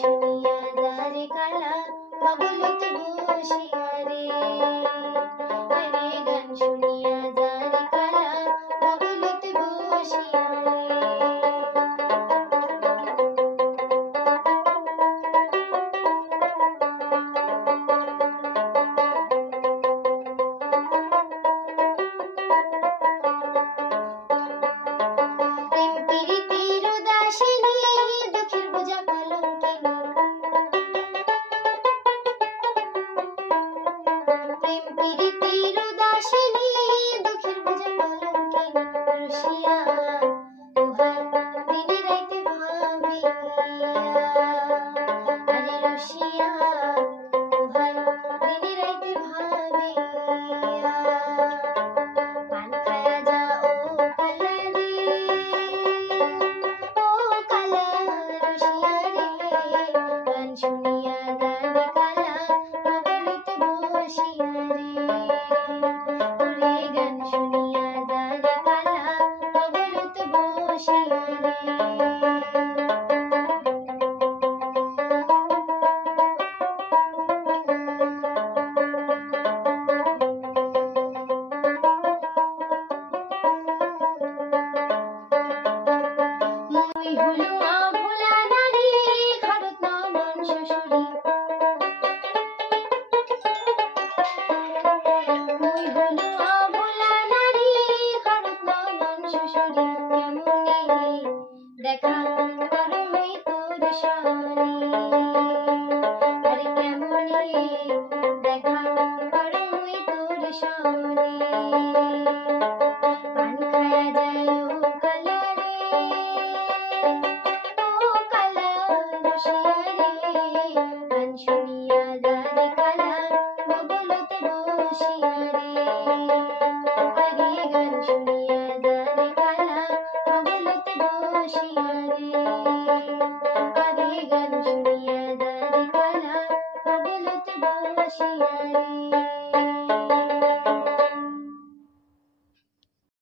শুনিয়া যারে কালা পাগলত বসিয়া রে। আরে গান শুনিয়া যারে কালা পাগলত বসিয়া রে। দেখা করমই তোর সনে, আরে কেমনে দেখা করমই তোর সনে। পান খায়া যায় ও কালা রে, ও কালা রসিয়া রে। গান শুনিয়া যারে কালা বগলত বসিয়া রে। আরে গান শুনিয়া যারে কালা বগলত বসিয়া রে। আরে গান শুনিয়া যারে কালা বগলত বসিয়া রে।